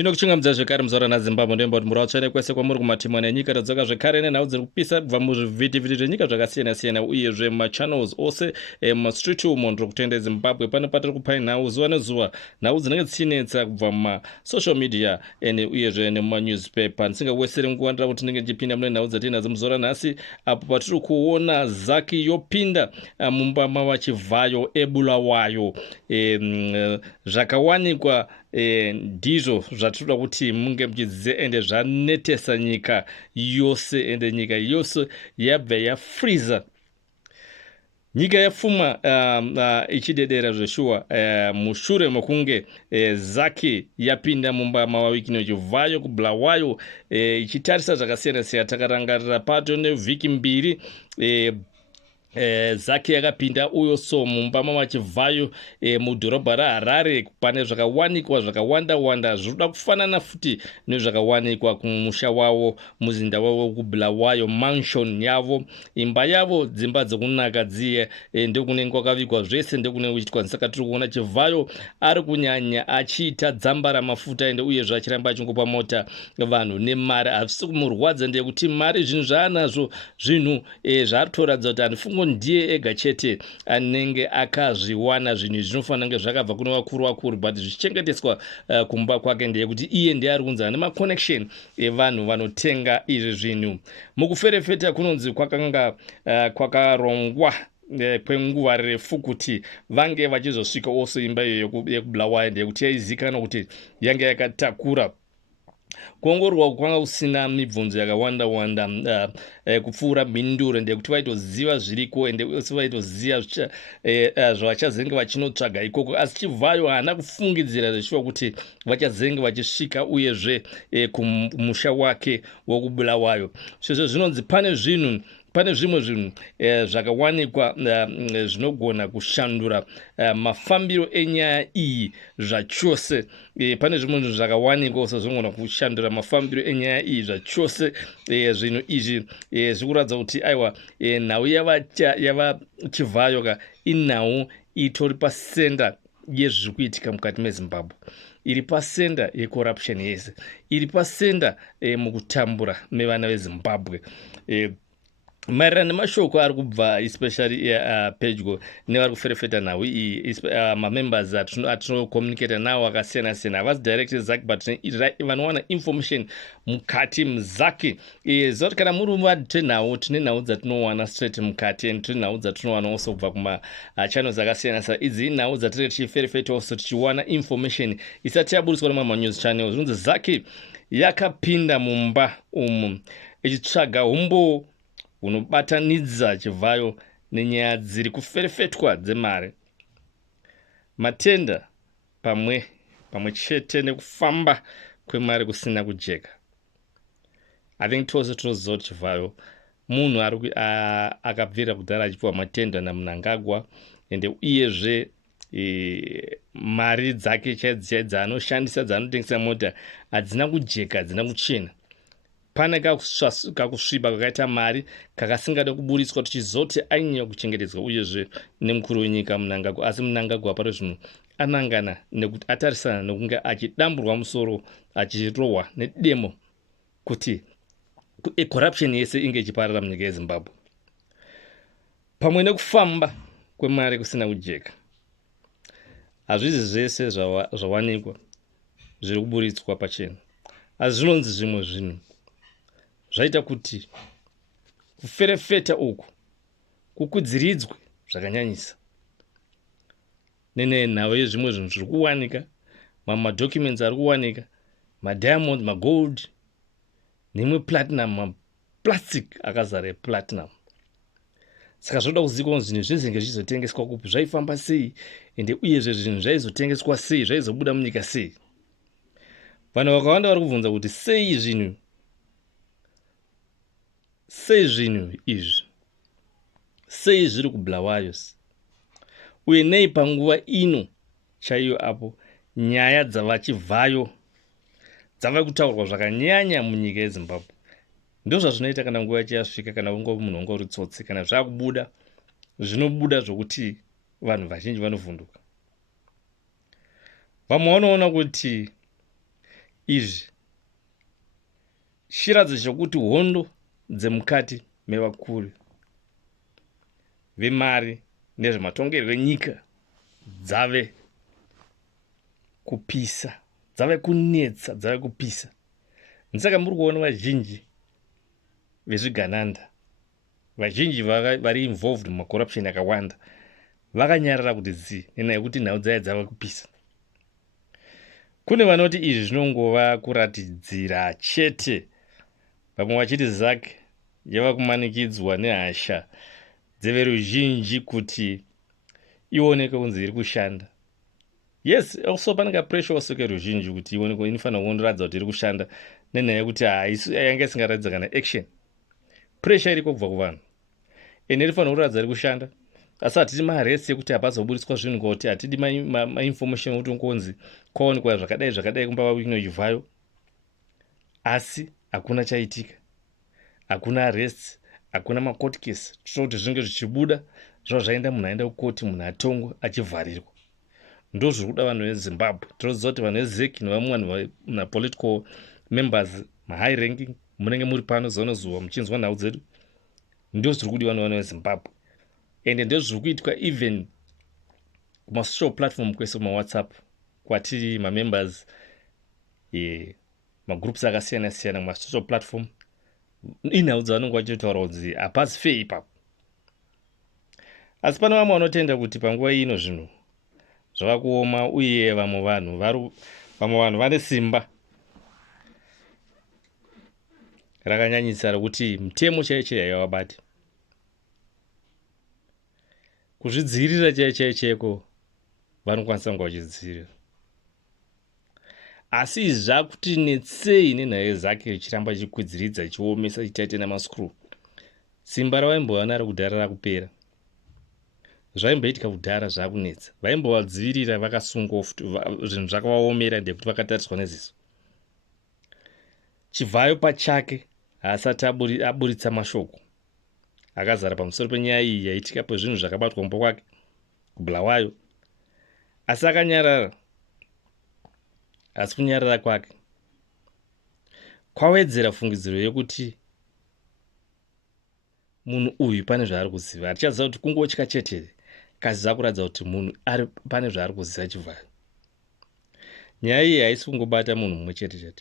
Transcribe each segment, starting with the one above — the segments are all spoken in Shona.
Ndinokuchingamidza zvekare muzora naZimbabwe ndoimba kuti muri watsvene kwese kwamuri kumatimwa nenyika tadzoka zvekare nenhau dziri kupisa kubva muzvivhitivhiti zvenyika zvakasiyana-siyana uyezve machannels ose mastreet umo ndiri kutenda Zimbabwe pano patiri kupai nhau zuva nezuva, nhau dzinenge dzichinetsa kubva mumasocial media uyezve nemumanewspaper. Ndisingaweseri nguva ndira kuti ndinenge ndichipinda mune nhau dzatinadzo muzora nhasi apo patiri kuona Zaki yopinda mumba mavachivhayo ebulawayo. Zvakawanikwa ndizvo zvatinoda kuti munge muchiziva ende zvanetesa nyika yose, ende nyika yose yabva yafriza, nyika yapfuma ichidedera zveshuwa mushure mokunge Zaki yapinda mumba mavawiki nechivhayo kubulawayo ichitarisa zvakasiyana-siyana. Takarangarira pato nevhiki mbiri Zaki yakapinda uyo so mumba mavachivhayo mudhorobha raHarare pane zvakawanikwa zvakawanda zvinoda kufanana futi nezvakawanikwa kumusha wavo muzinda wavo kubulawayo mansion yavo, imba yavo, dzimba dzokunaka dziye ndokunenge kwakavigwa zvese ndokunenge kuchiitwa. Saka tiri kuona Chivhayo ari kunyanya achiita dzamba ramafuta ende uyezve achiramba achingopa mota vanhu nemari. Hazvisi kumurwadza ndekuti mari zvinhu zvaanazvo, zvinhu zvaatoratidza kuti hanifungo ndiye ega chete anenge akazviwana. Zvinhu zvinofanira kunge zvakabva kune vakuru but zvichichengeteswa kumba kwake ndeyekuti iye ndiye ari kunzi ane maconnection evanhu vanotenga izvi zvinhu. Mukuferefeta kunonzi kwakanga kwakarongwa kwenguva refu kuti vange vachizosvika also imba iyo yekubulawayo ndeyekuti yaizikanwa kuti yange yakatakura kuongororwa kwanga kusina mibvunzo yakawanda kupfuura mhinduro ndekuti vaitoziva zviriko ende vaitoziva zvavachazenge vachinotsvaga ikoko. Asi Chivhayo haana kufungidzira zvichiva kuti vachazenge vachisvika uyezve kumusha wake wokubulawayo. Sezvo zvinonzi pane zvimwe zvinhu zvakawanikwa zvinogona kushandura mafambiro enyaya iyi zvachose. Pane zvimwe zvinhu zvakawanikwa zvogona kushandura mafambiro enyaya iyi zvachose. Zvinhu izvi zvikuratidza kuti aiwa nhau yava Chivhayo inhau itori pasenda yezviri kuitika mukati meZimbabwe, iri pasenda yecorruption yese, iri pasenda mukutambura mevana veZimbabwe. Maererano nemashoko ari kubva especially pedyo nevari kuferefeta nhau iyi, mamembers atinokomunicata nawo akasiyana-siyana havasi direct Zaki but vanowana information mukati muzaki. Zoti kana muri vatenhau, tine nhau dzatinowana straight mukati and tine nhau dzatinowana also kubva kumachannels akasiyana-siyana. Idzi inhau dzatiri tichiferefeta also tichiwana information isati yaburitswa nemamanews channels. Zvinonzi Zaki yakapinda mumba umu ichitsvaga umbo unobatanidza Chivhayo nenyaya dziri kuferefetwa dzemari, matenda pamwe chete nekufamba kwemari kusina kujeka. I think tose tinoziva kuti Chivhayo munhu akabvira kudhara achipiwa matenda naMnangagwa ende uyezve mari dzake chaidzo dzaanoshandisa dzaanotengesa mota hadzina kujeka, hadzina kuchena. Pane kakusviba kakaita mari kakasingade kuburitswa tichizoti ainyanya kuchengetedzwa uyezve nemukuru wenyika Mnangagwa. Asi Mnangagwa pari zvino anangana nekuti atarisana nekunge achidamburwa musoro achirohwa nedemo kuti corruption yese inge ichiparara munyika yeZimbabwe, pamwe nekufamba kwemari kusina kujeka. Hazvisi zvese zvawanikwa zviri kuburitswa pachena, asi zvinonzi zvimwe zvinhu zvaita kuti kuferefeta uku kukwidziridzwe zvakanyanyisa nenhau yezvimwe zvinhu zviri kuwanika, madocuments ari kuwanika, madiamond, magold nemwe platinum, maplastic akazara eplatinum. Saka zvoda kuzivikanwa zvinhu zvizenge zvichizotengeswa kupi, zvaifamba sei ende uyezve zvinhu zvaizotengeswa sei, zvaizobuda munyika sei. Vanhu vakawanda vari kubvunza kuti sei zvinhu izvi, sei zviri kubulawayo, uye nei panguva ino chaiyo apo nyaya dzavaChivhayo dzava kutaurwa zvakanyanya munyika yeZimbabwe. Ndozvazvinoita kana nguva yacho yasvika, kana munhu wanga uri tsotsi, kana zvakubuda zvinobuda zvokuti vanhu vazhinji vanovhunduka. Vamwe vanoona kuti izvi chiradzo chokuti hondo dzemukati mevakuru vemari nezvematongerwo enyika dzave kupisa, dzave kunetsa, dzave kupisa. Saka muri kuona vazhinji vezvigananda, vazhinji vari involved mumacorruption yakawanda, vakanyarara kuti zi nenyaya yekuti nhau dzaya dzava kupisa. Kune vanoti izvi zvinongova kuratidzira chete, vamwe vachiti zake yava kumanikidzwa nehasha dzeveruzhinji kuti ioneke kunzi iri kushanda. Yes, also pane kapressure also keruzhinji kuti ioneke inofanira kundoratidza kuti iri kushanda nenyaya yekuti yanga isingaratidza kana action. Pressure iriko kubva kuvanhu ene inofanira kuratidza iri kushanda, asi hatidi maarrest ekuti hapazobudiswa zvinhu kuti hatidi mainformation ekuti ngonzi kwaonekwa zvakadai kumba vainochivhayo, asi hakuna chaitika, hakuna arrest, hakuna macourt case. Kuti zvinge zvichibuda zvava zvaenda munhu aenda kukoti, munhu atongwa achivharirwa. Ndo zviri kuda vanhu veZimbabwe. Tinoziva kuti vanhu veZEC nevamwe political members mahigh ranking munenge muri pano zuva nezuva muchinzwa nhau dzedu, ndio zviri kudiwa nevanhu veZimbabwe. Ende ndio zviri kuitwa even kumasocial platform kwese, kumawhatsapp kwatiri mamembers magroups akasiyana siyana kumasocial platform, inhau dzavanenge vachitaura kuti hapazi fe ipapo. Asi pane vamwe vanotenda kuti panguva ino zvinhu zvava kuoma, uye vamwe vanhu vane simba rakanyanyisa rokuti mutemo chaicho yaivabati. Kuzvidzivirira chaiko vanokwanisa kunge vachidzivirira, asi izvi zvakuti netsei nenhare zake ichiramba ichikwidziridza ichiomesa ichitaite namascrew. Simba ravaimbowana rekudhara rakupera, zvaimboitika kudhara zvakunetsa, vaimbovadzivirira vakasungwa, zvinhu zvakavaomera ndekuti vakatariswa neziso. Chivhayo pachake haasati aburitsa mashoko akazara pamusoro penyaya iyi yaitika pezvinhu zvakabatwa mumba kwake kuBulawayo, asi akanyarara. Asi kunyarara kwake kwawedzera fungidziro yekuti munhu uyu pane zvaari kuziva. Hatichaziva kuti kungotya chete, kasi zvakuratidza kuti munhu pane zvaari kuziva chivhayo. Nyaya iyi haisi kungobata munhu mumwe chete,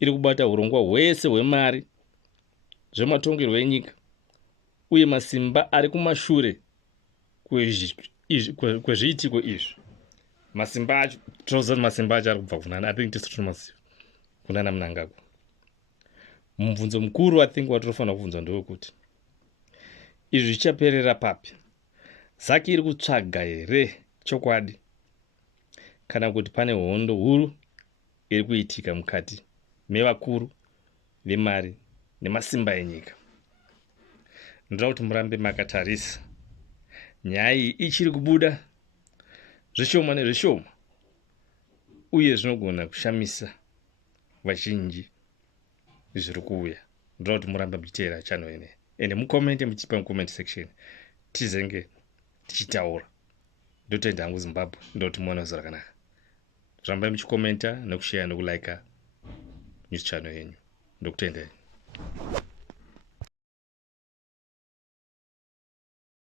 iri kubata urongwa hwese hwemari, zvematongerwo enyika, uye masimba ari kumashure kwezviitiko izvi. Masimba acho tinoziva kuti masimba acho ari kubva kunani, I think tisu tinomaziva kunana Mnangagwa. Mubvunzo mukuru watinofanira kubvunza ndewekuti izvi zvichaperera papi? Zaki iri kutsvaga here chokwadi, kana kuti pane hondo huru iri kuitika mukati mevakuru vemari nemasimba enyika? Ndoda kuti murambe makatarisa. Nyaya iyi ichiri kubuda zvishoma nezvishoma, uye zvinogona kushamisa vazhinji zviri kuuya. Ndoda kuti murambe muchiteera channel ine, ende mukomente muchipa mucomment section tizenge tichitaura. Ndotenda hangu Zimbabwe, ndoti muone zuva rakanaka. Rambai muchikomenta nekushare nekulika news channel yenyu. Ndokutendai.